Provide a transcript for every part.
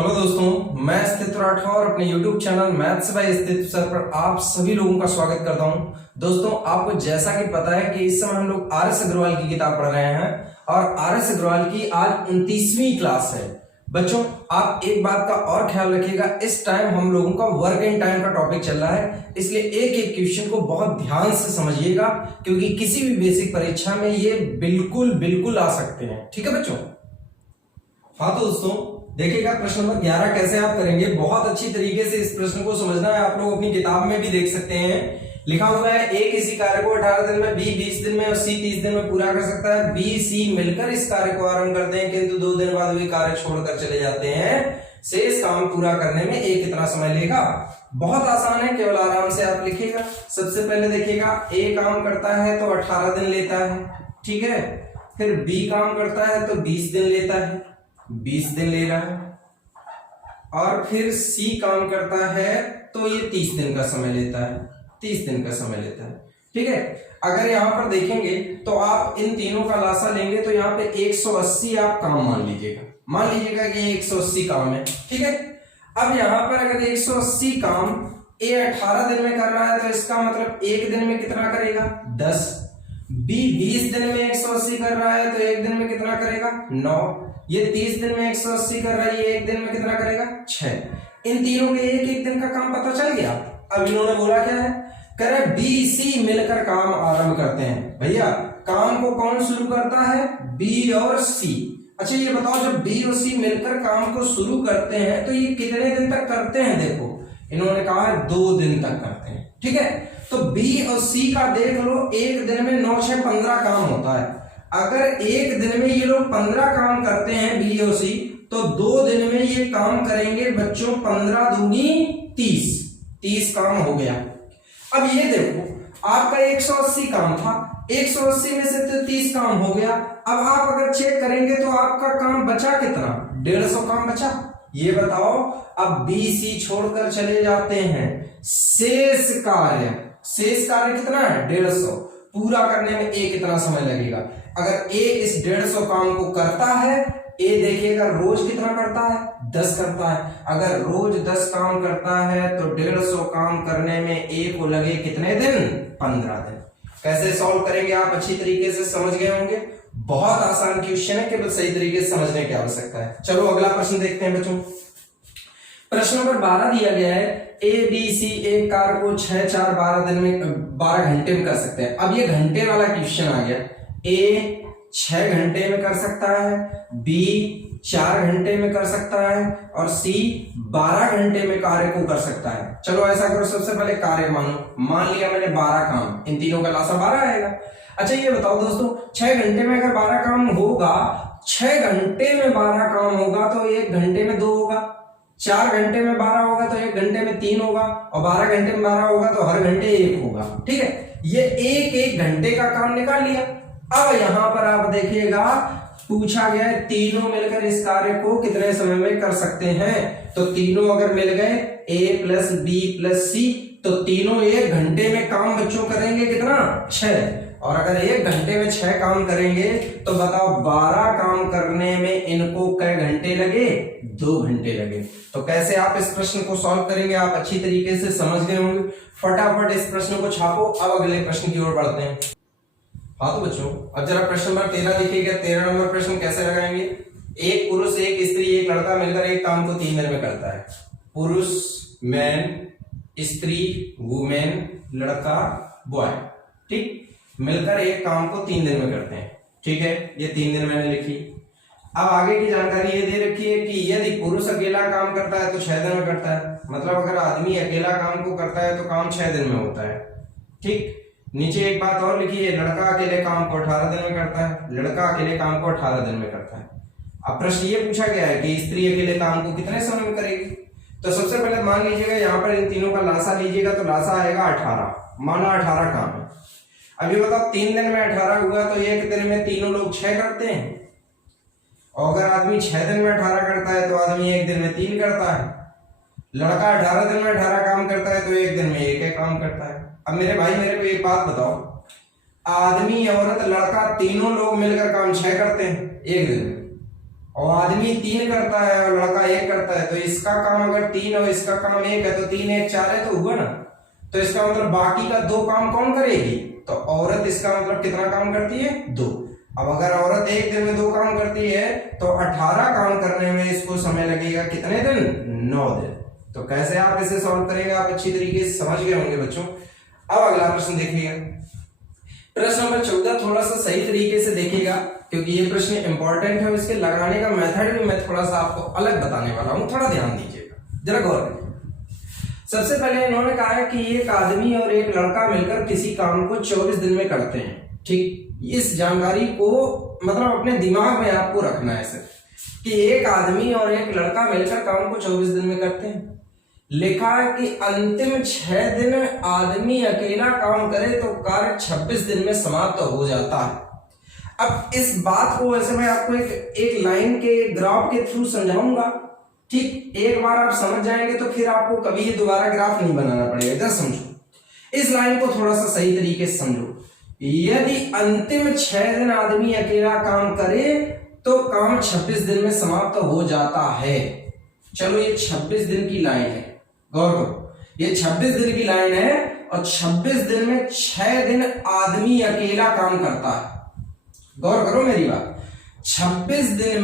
Hello दोस्तों, मैं स्थित राठौर अपने YouTube चैनल मैथ्स बाय स्थित सर पर आप सभी लोगों का स्वागत करता हूं। दोस्तों, आपको जैसा कि पता है कि इस समय हम लोग आर.एस. अग्रवाल की किताब पढ़ रहे हैं और आर.एस. अग्रवाल की आज 29वीं क्लास है। बच्चों, आप एक बात का और ख्याल रखिएगा, इस टाइम हम लोगों का वर्क एंड टाइम का टॉपिक चल रहा है, इसलिए एक एक क्वेश्चन को बहुत ध्यान से समझिएगा क्योंकि किसी भी बेसिक परीक्षा में ये बिल्कुल आ सकते हैं। ठीक है बच्चों? हाँ तो दोस्तों, देखिएगा प्रश्न नंबर 11 कैसे आप करेंगे। बहुत अच्छी तरीके से इस प्रश्न को समझना है। आप लोग अपनी किताब में भी देख सकते हैं, लिखा हुआ है ए किसी कार्य को 18 दिन में, बी 20 दिन में और सी 30 दिन में पूरा कर सकता है। बी सी मिलकर इस कार्य को आरंभ करते हैं किंतु 2 दिन बाद वे कार्य छोड़कर चले जाते हैं। शेष काम पूरा करने में ए कितना समय लेगा। बहुत आसान है, केवल आराम से आप लिखिएगा। सबसे पहले देखिएगा, ए काम करता है तो 18 दिन लेता है, ठीक है। फिर बी काम करता है तो 20 दिन लेता है, 20 दिन ले रहा है। और फिर सी काम करता है तो ये 30 दिन का समय लेता है, 30 दिन का समय लेता है, ठीक है। अगर यहां पर देखेंगे तो आप इन तीनों का लासा लेंगे तो यहाँ पे 180 आप काम मान लीजिएगा कि 180 काम है, ठीक है। अब यहां पर अगर 180 काम ए 18 दिन में कर रहा है तो इसका मतलब एक दिन में कितना करेगा, 10। बी 20 दिन में 180 कर रहा है तो एक दिन में कितना करेगा, 9। ये 30 दिन में 180 कर रहा है, ये एक दिन में कितना करेगा, 6। इन तीनों के एक एक दिन का काम पता चल गया। अब इन्होंने बोला क्या है, कह रहे बी सी मिलकर काम आरंभ करते हैं। भैया काम को कौन शुरू करता है, बी और सी। अच्छा ये बताओ, जब बी और सी मिलकर काम को शुरू करते हैं तो ये कितने दिन तक करते हैं। देखो इन्होंने कहा है 2 दिन तक करते हैं, ठीक है। तो बी और सी का देख लो, एक दिन में 9 6 15 काम होता है। अगर एक दिन में ये लोग 15 काम करते हैं बी और सी, तो 2 दिन में ये काम करेंगे बच्चों 15 दूनी 30 काम हो गया। अब ये देखो, आपका 180 काम था, 180 में से तो 30 काम हो गया। अब आप अगर चेक करेंगे तो आपका काम बचा कितना, 150 काम बचा। ये बताओ, अब बी सी छोड़कर चले जाते हैं, शेष कार्य कितना है, 150। पूरा करने में ए कितना समय लगेगा। अगर ए इस 150 काम को करता है, ए देखिएगा रोज कितना करता है, 10 करता है। अगर रोज 10 काम करता है तो 150 काम करने में ए को लगे कितने दिन, 15 दिन। कैसे सॉल्व करेंगे आप अच्छी तरीके से समझ गए होंगे। बहुत आसान क्वेश्चन है, केवल सही तरीके से समझने की आवश्यकता है। चलो अगला प्रश्न देखते हैं बच्चों। प्रश्न नंबर 12 दिया गया है, ए बी सी एक कार्य को 6 4 12 दिन में 12 घंटे में कर सकते हैं। अब ये घंटे वाला क्वेश्चन आ गया। ए 6 घंटे में कर सकता है, बी 4 घंटे में कर सकता है और सी 12 घंटे में कार्य को कर सकता है। चलो ऐसा करो, सबसे पहले कार्य मान लिया मैंने 12 काम, इन तीनों का लासा 12 आएगा। अच्छा ये बताओ दोस्तों, 6 घंटे में अगर 12 काम होगा, 6 घंटे में 12 काम होगा तो 1 घंटे में 2 होगा, 4 घंटे में 12 होगा तो 1 घंटे में 3 होगा और 12 घंटे में 12 होगा तो हर घंटे 1 होगा, ठीक है। ये एक घंटे का काम निकाल लिया। अब यहां पर आप देखिएगा, पूछा गया है तीनों मिलकर इस कार्य को कितने समय में कर सकते हैं। तो तीनों अगर मिल गए, ए प्लस बी प्लस सी, तो तीनों 1 घंटे में काम बच्चों करेंगे कितना, 6। और अगर 1 घंटे में 6 काम करेंगे तो बताओ 12 काम करने में इनको कै घंटे लगे, 2 घंटे लगे। तो कैसे आप इस प्रश्न को सॉल्व करेंगे आप अच्छी तरीके से समझ गए होंगे। फटाफट इस प्रश्न को छापो। अब अगले प्रश्न की ओर बढ़ते हैं। हाँ तो बच्चों, अब जरा प्रश्न नंबर 13 देखिएगा। 13 नंबर प्रश्न कैसे लगाएंगे। एक पुरुष एक स्त्री एक लड़का मिलकर एक काम को 3 दिन में करता है। पुरुष मैन, स्त्री वुमेन, लड़का बॉय, ठीक, मिलकर एक काम को 3 दिन में करते हैं, ठीक है। ये 3 दिन मैंने लिखी। अब आगे की जानकारी ये दे रखी है कि यदि पुरुष अकेला काम करता है तो 6 दिन में करता है। मतलब अगर आदमी अकेला काम को करता है तो काम 6 दिन में होता है, ठीक। नीचे एक बात और लिखी है, लड़का अकेले काम को 18 दिन में करता है, लड़का अकेले काम को 18 दिन में करता है। अब प्रश्न ये पूछा गया है कि स्त्री अकेले काम को कितने समय में करेगी। तो सबसे पहले मान लीजिएगा, यहाँ पर इन तीनों का लासा लीजिएगा तो लासा आएगा 18, माना 18 काम है। अभी बताओ 3 दिन में 18 हुआ तो 1 दिन में तीनों लोग 6 करते हैं। और अगर आदमी 6 दिन में 18 करता है तो आदमी 1 दिन में 3 करता है। लड़का 18 दिन में 18 काम करता है तो 1 दिन में 1 काम करता है। अब मेरे भाई मेरे को एक बात बताओ, आदमी औरत लड़का तीनों लोग मिलकर काम 6 करते हैं 1 दिन में, और आदमी 3 करता है और लड़का 1 करता है, तो इसका काम अगर 3 और इसका काम 1 है तो 3 1 4 है, तो हुआ ना। तो इसका मतलब बाकी का 2 काम कौन करेगी, तो औरत इसका मतलब कितना काम करती है, 2। अब अगर औरत एक दिन में 2 काम करती है तो 18 काम करने में इसको समय लगेगा कितने दिन, 9 दिन। तो कैसे आप इसे सॉल्व करेंगे, आप अच्छी तरीके से समझ गए होंगे बच्चों। अब अगला प्रश्न देखिएगा, प्रश्न नंबर 14 थोड़ा सा सही तरीके से देखिएगा क्योंकि ये प्रश्न इंपॉर्टेंट है। इसके लगाने का मेथड भी मैं थोड़ा सा आपको अलग बताने वाला हूं, थोड़ा ध्यान दीजिएगा, जरा गौर करिए। सबसे पहले इन्होंने कहा है कि एक आदमी और एक लड़का मिलकर किसी काम को 24 दिन में करते हैं। ठीक, इस जानकारी को मतलब अपने दिमाग में आपको रखना है सर, कि एक आदमी और एक लड़का मिलकर काम को 24 दिन में करते हैं। लिखा है कि अंतिम 6 दिन आदमी अकेला काम करे तो कार्य 26 दिन में समाप्त हो जाता है। अब इस बात को वैसे मैं आपको एक लाइन के ग्राफ के थ्रू समझाऊंगा। ठीक, एक बार आप समझ जाएंगे तो फिर आपको कभी ये दोबारा ग्राफ नहीं बनाना पड़ेगा। जरा समझो, इस लाइन को थोड़ा सा सही तरीके से समझो। यदि अंतिम 6 दिन आदमी अकेला काम करे तो काम 26 दिन में समाप्त हो जाता है। चलो, ये 26 दिन की लाइन है, गौर करो, ये 26 दिन की लाइन है और 26 दिन में 6 दिन आदमी अकेला काम करता है। गौर करो मेरी बात, 26 दिन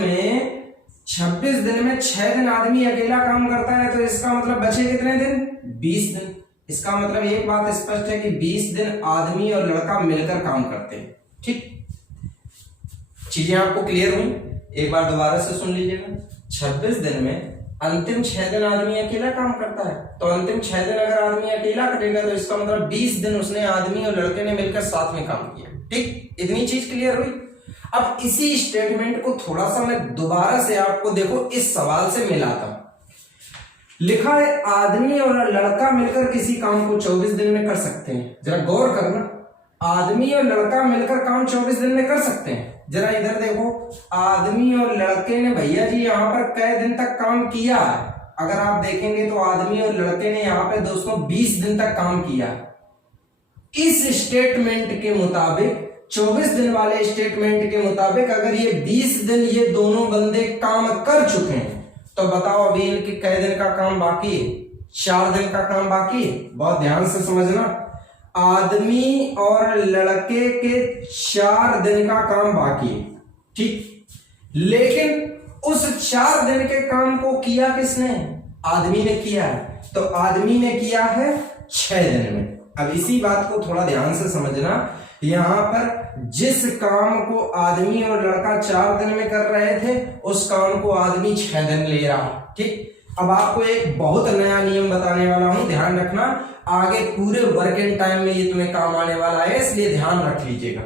में 6 दिन आदमी अकेला काम करता है, तो इसका मतलब बचे कितने दिन, 20 दिन। इसका मतलब एक बात स्पष्ट है कि 20 दिन आदमी और लड़का मिलकर काम करते हैं। ठीक, चीजें आपको क्लियर हुई, एक बार दोबारा से सुन लीजिएगा। 26 दिन में अंतिम 6 दिन आदमी अकेला काम करता है, तो अंतिम 6 दिन अगर आदमी अकेला करेगा तो इसका मतलब 20 दिन उसने आदमी और लड़के ने मिलकर साथ में काम किया। ठीक, इतनी चीज क्लियर हुई। अब इसी स्टेटमेंट को थोड़ा सा मैं दोबारा से आपको देखो इस सवाल से मिलाता हूं। लिखा है आदमी और लड़का मिलकर किसी काम को 24 दिन में कर सकते हैं। जरा गौर करना, आदमी और लड़का मिलकर काम 24 दिन में कर सकते हैं। जरा इधर देखो, आदमी और लड़के ने भैया जी यहाँ पर कई दिन तक काम किया है। अगर आप देखेंगे तो आदमी और लड़के ने यहाँ पे दोस्तों 20 दिन तक काम किया। इस स्टेटमेंट के मुताबिक, 24 दिन वाले स्टेटमेंट के मुताबिक अगर ये 20 दिन ये दोनों बंदे काम कर चुके हैं तो बताओ अभी इनके कई दिन का काम बाकी है, 4 दिन का काम बाकी है। बहुत ध्यान से समझना, आदमी और लड़के के 4 दिन का काम बाकी है। ठीक, लेकिन उस 4 दिन के काम को किया किसने, आदमी ने किया है, तो आदमी ने किया है 6 दिन में। अब इसी बात को थोड़ा ध्यान से समझना, यहां पर जिस काम को आदमी और लड़का 4 दिन में कर रहे थे उस काम को आदमी 6 दिन ले रहा है। ठीक, अब आपको एक बहुत नया नियम बताने वाला हूं, ध्यान रखना, आगे पूरे वर्क एंड टाइम में ये तुम्हें काम आने वाला है, इसलिए ध्यान रख लीजिएगा।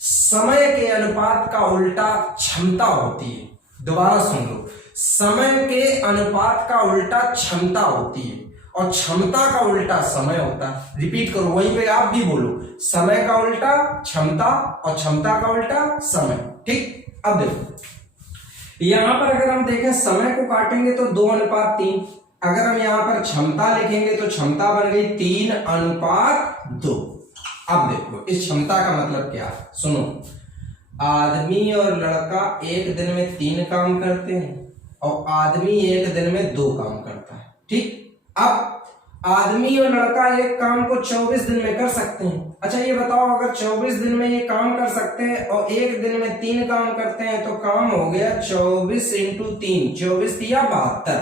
समय के अनुपात का उल्टा क्षमता होती है। दोबारा सुन लो, समय के अनुपात का उल्टा क्षमता होती है और क्षमता का उल्टा समय होता है। रिपीट करो, वहीं पे आप भी बोलो, समय का उल्टा क्षमता और क्षमता का उल्टा समय। ठीक, अब देखो यहां पर अगर हम देखें समय को काटेंगे तो 2:3। अगर हम यहां पर क्षमता लिखेंगे तो क्षमता बन गई 3:2। अब देखो इस क्षमता का मतलब क्या है, सुनो, आदमी और लड़का एक दिन में 3 काम करते हैं और आदमी एक दिन में 2 काम करता है। ठीक, अब आदमी और लड़का एक काम को 24 दिन में कर सकते हैं। अच्छा ये बताओ, अगर 24 दिन में ये काम कर सकते हैं और एक दिन में 3 काम करते हैं तो काम हो गया 24 × 3, 24 या 72।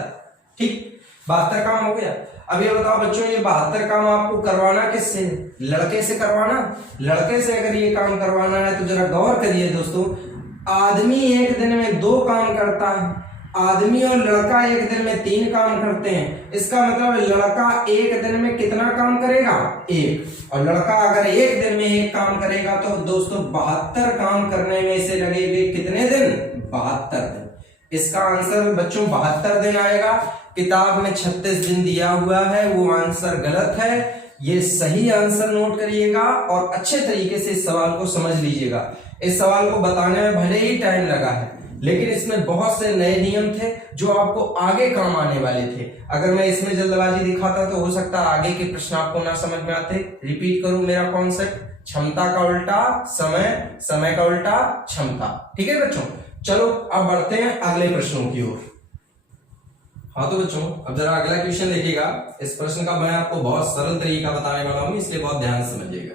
ठीक, 72 काम हो गया। अब ये बताओ बच्चों, ये 72 काम आपको करवाना किससे, लड़के से करवाना। लड़के से अगर ये काम करवाना है तो जरा गौर करिए दोस्तों, आदमी एक दिन में 2 काम करता है, आदमी और लड़का एक दिन में 3 काम करते हैं। इसका मतलब लड़का एक दिन में कितना काम करेगा, 1, और लड़का अगर एक दिन में 1 काम करेगा तो दोस्तों 72 काम करने में इसे लगेंगे कितने दिन, 72 दिन। इसका आंसर बच्चों 72 दिन आएगा। किताब में 36 दिन दिया हुआ है, वो आंसर गलत है। ये सही आंसर नोट करिएगा और अच्छे तरीके से इस सवाल को समझ लीजिएगा। इस सवाल को बताने में भले ही टाइम लगा है लेकिन इसमें बहुत से नए नियम थे जो आपको आगे काम आने वाले थे। अगर मैं इसमें जल्दबाजी दिखाता तो हो सकता है आगे के प्रश्न आपको ना समझ में आते। रिपीट करूं मेरा कॉन्सेप्ट, क्षमता का उल्टा समय, समय का उल्टा क्षमता। ठीक है बच्चों, चलो अब बढ़ते हैं अगले प्रश्नों की ओर। हाँ तो बच्चों, अब जरा अगला क्वेश्चन देखिएगा। इस प्रश्न का मैं आपको बहुत सरल तरीका बताने वाला हूं, इसलिए बहुत ध्यान से समझिएगा।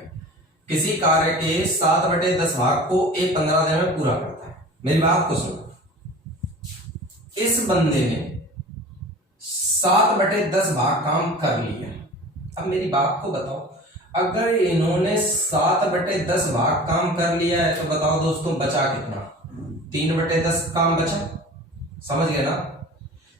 किसी कार्य के 7/10 भाग को एक 15 दिन में पूरा करता है। मेरी बात को सुनो, इस बंदे ने 7/10 भाग काम कर लिया। अब मेरी बात को बताओ, अगर इन्होंने 7/10 भाग काम कर लिया है तो बताओ दोस्तों बचा कितना? 3/10 काम बचा। समझ गए ना?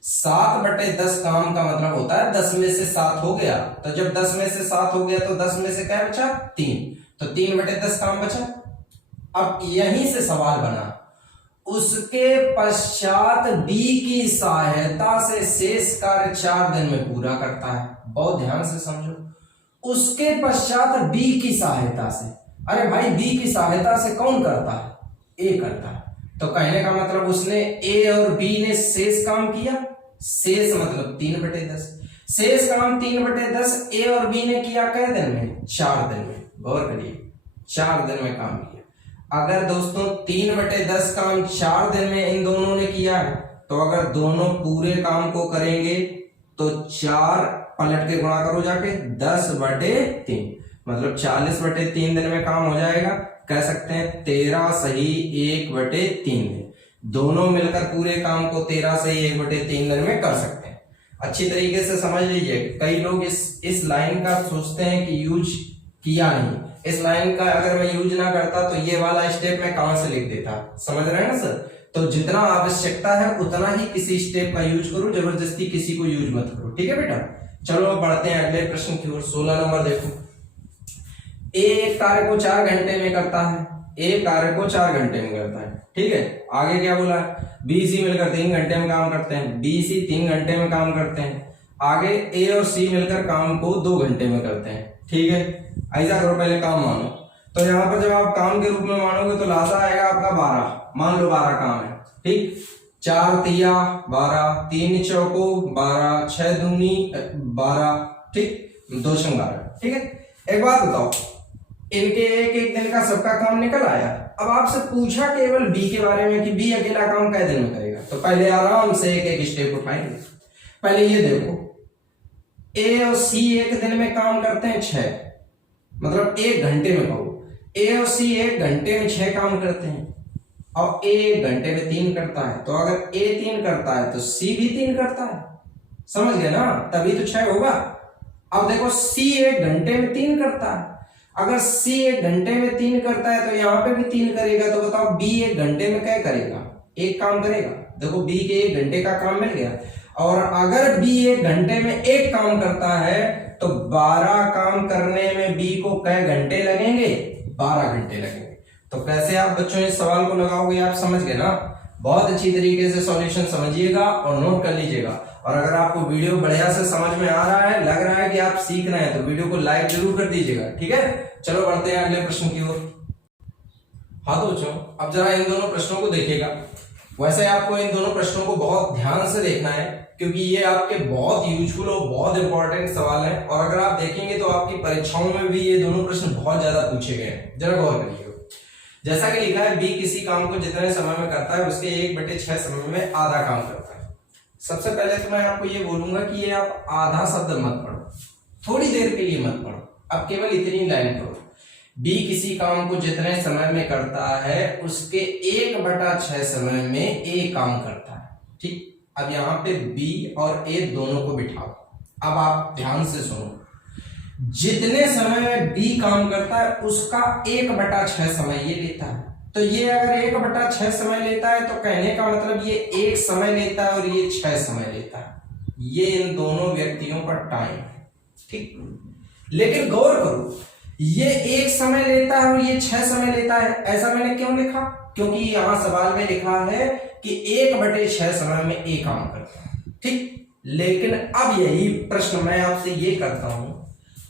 7/10 काम का मतलब होता है 10 में से 7 हो गया। तो जब 10 में से 7 हो गया तो 10 में से क्या बचा? 3। तो 3/10 काम बचा। अब यहीं से सवाल बना, उसके पश्चात बी की सहायता से शेष कार्य 4 दिन में पूरा करता है। बहुत ध्यान से समझो, उसके पश्चात बी की सहायता से। अरे भाई, बी की सहायता से कौन करता है? ए करता है। तो कहने का मतलब उसने ए और बी ने शेष काम किया। शेष मतलब 3/10। शेष काम 3/10 ए और बी ने किया कै दिन में? 4 दिन में। गौर करिए, 4 दिन में काम किया। अगर दोस्तों 3/10 काम 4 दिन में इन दोनों ने किया है, तो अगर दोनों पूरे काम को करेंगे तो 4 पलट के गुणा करो जाके 10/3, मतलब 40/3 दिन में काम हो जाएगा। कह सकते हैं 13 सही 1/3 दिन। दोनों मिलकर पूरे काम को 13 सही 1/3 दिन में कर सकते हैं। अच्छी तरीके से समझ लीजिए। कई लोग इस लाइन का सोचते हैं कि यूज किया नहीं। इस लाइन का अगर मैं यूज ना करता तो ये वाला स्टेप मैं कहां से लिख देता? समझ रहे हैं ना सर? तो जितना आवश्यकता है उतना ही किसी स्टेप का यूज करो, जबरदस्ती किसी को यूज मत करो। ठीक है बेटा? चलो अब बढ़ते हैं अगले प्रश्न की ओर। 16 नंबर देखो। ए एक कार्य को 4 घंटे में करता है। एक कार्य को 4 घंटे में करता है। ठीक है, आगे क्या बोला? बी सी मिलकर 3 घंटे में काम करते हैं। बी सी 3 घंटे में काम करते हैं। आगे ए और सी मिलकर काम को 2 घंटे में करते हैं। ठीक है, ऐसा करो, पहले काम मानो। तो यहाँ पर जब आप काम के रूप में मानोगे तो लासा आएगा आपका 12। मान लो 12 काम है। ठीक, 4 तिया 12, 3 चौको 12, 6 दूनी 12, ठीक, 2 छंग 12। ठीक है, एक बात बताओ, इनके एक एक दिन का सबका काम निकल आया। अब आपसे पूछा केवल बी के बारे में कि बी अकेला काम कै दिन में करेगा। तो पहले आराम से एक एक स्टेप उठाएंगे। पहले ये देखो, ए और सी एक दिन में काम करते हैं 6, मतलब 1 घंटे में कहो। ए और सी 1 घंटे में 6 काम करते हैं और ए 1 घंटे में 3 करता है। तो अगर ए 3 करता है तो सी भी 3 करता है। समझ गए ना? तभी तो 6 होगा। अब देखो, सी 1 घंटे में 3 करता है। अगर सी 1 घंटे में 3 करता है तो यहाँ पे भी 3 करेगा। तो बताओ बी 1 घंटे में क्या करेगा? 1 काम करेगा। देखो, बी के 1 घंटे का काम मिल गया। और अगर बी 1 घंटे में 1 काम करता है तो 12 काम करने में बी को कै घंटे लगेंगे? 12 घंटे लगेंगे। तो कैसे आप बच्चों इस सवाल को लगाओगे? आप समझ गए ना? बहुत अच्छी तरीके से सॉल्यूशन समझिएगा और नोट कर लीजिएगा। और अगर आपको वीडियो बढ़िया से समझ में आ रहा है, लग रहा है कि आप सीख रहे हैं, तो वीडियो को लाइक जरूर कर दीजिएगा। ठीक है, चलो बढ़ते हैं अगले प्रश्न की ओर। हाँ तो बच्चों, अब जरा इन दोनों प्रश्नों को देखिएगा। वैसे आपको इन दोनों प्रश्नों को बहुत ध्यान से देखना है, क्योंकि ये आपके बहुत यूजफुल और बहुत इंपॉर्टेंट सवाल हैं। और अगर आप देखेंगे तो आपकी परीक्षाओं में भी ये दोनों प्रश्न बहुत ज्यादा पूछे गए हैं। जरा गौर करिएगा। जैसा कि लिखा है, बी किसी काम को जितने समय में करता है उसके 1/6 समय में आधा काम करता है। सबसे पहले तो मैं आपको ये बोलूंगा कि ये आप आधा शब्द मत पढ़ो, थोड़ी देर के लिए मत पढ़ो। अब केवल इतनी लाइन पढ़ो, बी किसी काम को जितने समय में करता है उसके 1/6 समय में ए काम करता है। ठीक, अब यहाँ पे बी और ए दोनों को बिठाओ। अब आप ध्यान से सुनो, जितने समय में बी काम करता है उसका 1/6 समय ये लेता है। तो ये अगर 1/6 समय लेता है तो कहने का मतलब ये 1 समय लेता है और ये 6 समय लेता है। ये इन दोनों व्यक्तियों का टाइम है। ठीक, लेकिन गौर करो, ये 1 समय लेता है और ये 6 समय लेता है। ऐसा मैंने क्यों लिखा? क्योंकि यहां सवाल में लिखा है कि 1/6 समय में ए काम करता है। ठीक, लेकिन अब यही प्रश्न मैं आपसे ये करता हूं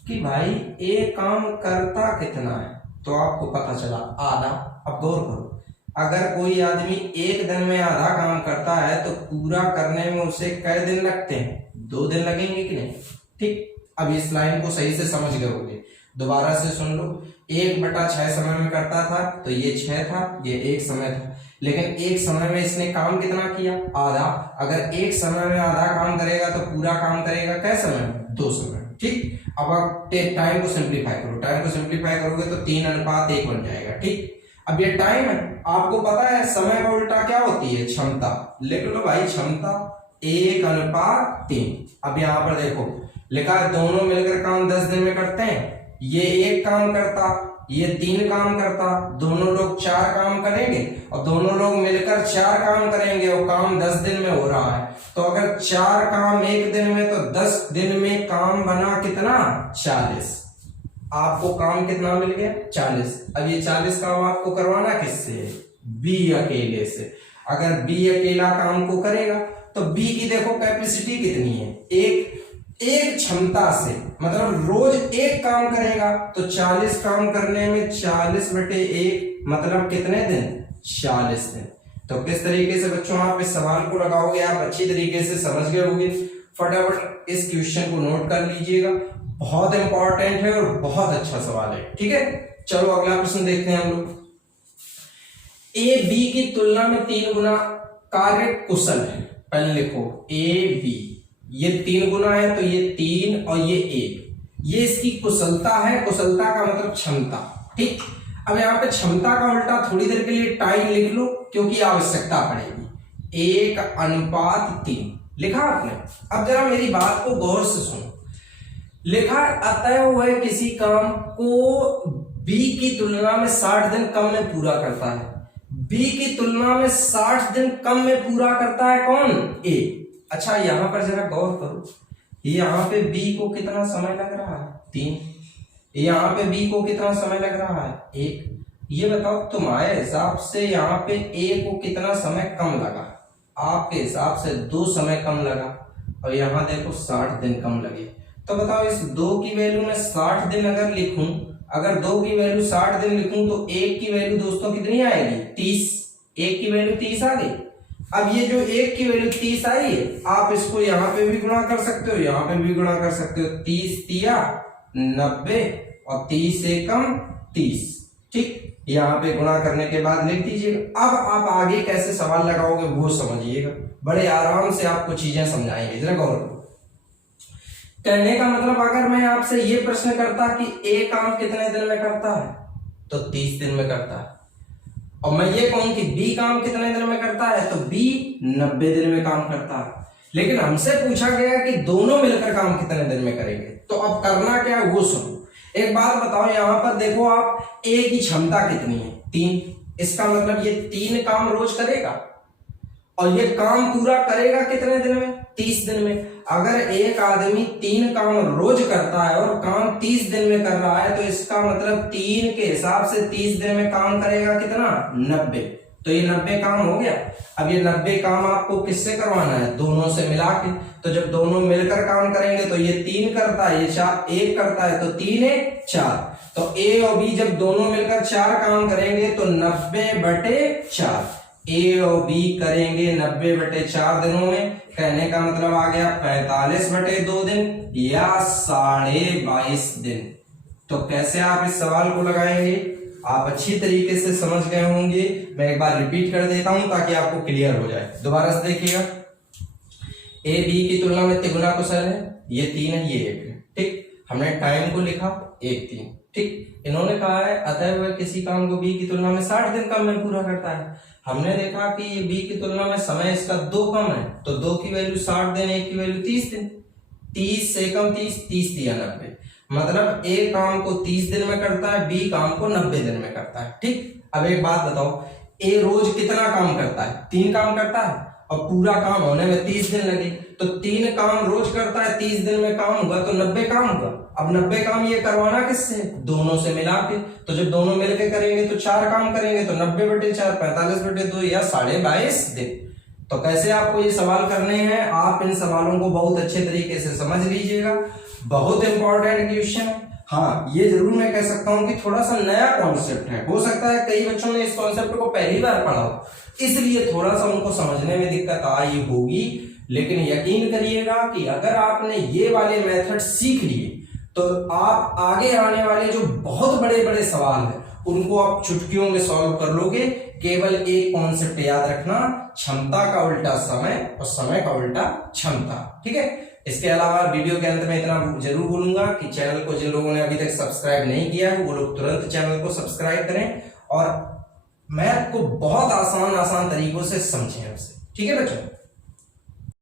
कि भाई ए काम करता कितना है? तो आपको पता चला आधा। अब गौर करो, अगर कोई आदमी 1 दिन में आधा काम करता है तो पूरा करने में उसे कै दिन लगते हैं? 2 दिन लगेंगे कि नहीं? ठीक, अब इस लाइन को सही से समझ गए। दोबारा से सुन लो, 1/6 समय में करता था तो ये 6 था, ये 1 समय था। लेकिन एक समय में इसने काम कितना किया, आधा। अगर एक समय में आधा काम करेगा तो पूरा काम करेगा कै समय, 2 समय। ठीक, अब आप टाइम को सिंप्लीफाई करो, टाइम को सिंप्लीफाई करोगे तो 3:1 बन जाएगा। ठीक, अब ये टाइम है, आपको पता है समय का उल्टा क्या होती है, क्षमता। लिख लो भाई क्षमता 1:3। अब यहाँ पर देखो लिखा है दोनों मिलकर काम 10 दिन में करते हैं। ये 1 काम करता, ये 3 काम करता, दोनों लोग 4 काम करेंगे और दोनों लोग मिलकर 4 काम करेंगे और काम 10 दिन में हो रहा है। तो अगर 4 काम 1 दिन में, तो 10 दिन में काम बना कितना, 40। आपको काम कितना मिल गया, 40। अब ये 40 काम आपको करवाना किससे, बी अकेले से। अगर बी अकेला काम को करेगा तो बी की देखो कैपेसिटी कितनी है, एक क्षमता से, मतलब रोज 1 काम करेगा तो 40 काम करने में 40/1 मतलब कितने दिन, 40 दिन। तो किस तरीके से बच्चों आप इस सवाल को लगाओगे, आप अच्छी तरीके से समझ गए होंगे। फटाफट इस क्वेश्चन को नोट कर लीजिएगा, बहुत इंपॉर्टेंट है और बहुत अच्छा सवाल है। ठीक है, चलो अगला प्रश्न देखते हैं हम लोग। ए बी की तुलना में 3 गुना कार्य कुशल है। पहले लिखो ए बी, ये 3 गुना है तो ये 3 और ये 1, ये इसकी कुशलता है। कुशलता का मतलब क्षमता। ठीक, अब यहाँ पे क्षमता का उल्टा थोड़ी देर के लिए टाइम लिख लो क्योंकि आवश्यकता पड़ेगी। 1:3 लिखा आपने। अब जरा मेरी बात को गौर से सुनो। लिखा अतः वह किसी काम को बी की तुलना में 60 दिन कम में पूरा करता है। बी की तुलना में 60 दिन कम में पूरा करता है कौन, ए। अच्छा यहां पर जरा गौर करो, यहाँ पे बी को कितना समय लग रहा है, 3। यहाँ पे बी को कितना समय लग रहा है, 1। ये बताओ तुम्हारे हिसाब से यहाँ पे ए को कितना समय कम लगा, आपके हिसाब से 2 समय कम लगा, और यहाँ देखो 60 दिन कम लगे। तो बताओ इस 2 की वैल्यू में 60 दिन अगर लिखूं, अगर 2 की वैल्यू 60 दिन लिखूं तो 1 की वैल्यू दोस्तों कितनी आएगी, 30। 1 की वैल्यू 30 आ गई। अब ये जो 1 की वैल्यू 30 आई है, आप इसको यहाँ पे भी गुणा कर सकते हो, यहाँ पे भी गुणा कर सकते हो। 30 तिया 90 और 30 एकम 30। ठीक, यहाँ पे गुणा करने के बाद लिख दीजिएगा। अब आप आगे कैसे सवाल लगाओगे वो समझिएगा, बड़े आराम से आपको चीजें समझाएंगे, जरा गौर करो। कहने का मतलब अगर मैं आपसे ये प्रश्न करता कि ए काम कितने दिन में करता है, तो 30 दिन में करता है। और मैं ये कहूं कि बी काम कितने दिन में करता है, तो बी 90 दिन में काम करता है। लेकिन हमसे पूछा गया कि दोनों मिलकर काम कितने दिन में करेंगे, तो अब करना क्या है वो सुनो। एक बात बताओ, यहां पर देखो आप, ए की क्षमता कितनी है, 3। इसका मतलब ये 3 काम रोज करेगा और ये काम पूरा करेगा कितने दिन में, 30 दिन में। अगर एक आदमी 3 काम रोज करता है और काम 30 दिन में कर रहा है, तो इसका मतलब 3 के हिसाब से 30 दिन में काम करेगा कितना, 90। तो ये 90 काम हो गया। अब ये 90 काम आपको किससे करवाना है, दोनों से मिला के। तो जब दोनों मिलकर काम करेंगे तो ये 3 करता है, ये 4 1 करता है, तो 3 1 4। तो ए और बी जब दोनों मिलकर 4 काम करेंगे तो 90/4। ए और बी करेंगे 90/4 दिनों में। कहने का मतलब आ गया 45/2 दिन या 22.5 दिन। तो कैसे आप इस सवाल को लगाएंगे, आप अच्छी तरीके से समझ गए होंगे। मैं एक बार रिपीट कर देता हूं ताकि आपको क्लियर हो जाए। दोबारा से देखिएगा, ए बी की तुलना में तिगुना कुशल है, ये 3 है, ये 1 है। ठीक, हमने टाइम को लिखा 1 3। ठीक, इन्होंने कहा है अतः वह किसी काम को बी की तुलना में 60 दिन कम में पूरा करता है। हमने देखा कि ये बी की तुलना में समय इसका 2 कम है, तो 2 की वैल्यू 60 दिन, 1 की वैल्यू 30 दिन। 30 से कम 30, 30 दिया 90, मतलब ए काम को 30 दिन में करता है, बी काम को 90 दिन में करता है। ठीक, अब एक बात बताओ, ए रोज कितना काम करता है, 3 काम करता है और पूरा काम होने में 30 दिन लगे। तो 3 काम रोज करता है, 30 दिन में काम हुआ तो 90 काम हुआ। अब 90 काम ये करवाना किससे, दोनों से मिला के। तो जब दोनों मिलकर करेंगे तो 4 काम करेंगे, तो 90/4 45/2 या 22.5 दिन। तो कैसे आपको ये सवाल करने हैं, आप इन सवालों को बहुत अच्छे तरीके से समझ लीजिएगा। बहुत इंपॉर्टेंट क्वेश्चन है। हाँ, ये जरूर मैं कह सकता हूं कि थोड़ा सा नया कॉन्सेप्ट है। हो सकता है कई बच्चों ने इस कॉन्सेप्ट को पहली बार पढ़ा हो, इसलिए थोड़ा सा उनको समझने में दिक्कत आई होगी। लेकिन यकीन करिएगा कि अगर आपने ये वाले मेथड सीख लिए तो आप आगे आने वाले जो बहुत बड़े बड़े सवाल हैं उनको आप चुटकियों में सॉल्व कर लोगे। केवल एक कॉन्सेप्ट याद रखना, क्षमता का उल्टा समय और समय का उल्टा क्षमता। ठीक है, इसके अलावा वीडियो के अंत में इतना जरूर बोलूंगा कि चैनल को जिन लोगों ने अभी तक सब्सक्राइब नहीं किया है वो लोग तुरंत चैनल को सब्सक्राइब करें और मैथ को बहुत आसान तरीकों से समझें हमसे। ठीक है बच्चों।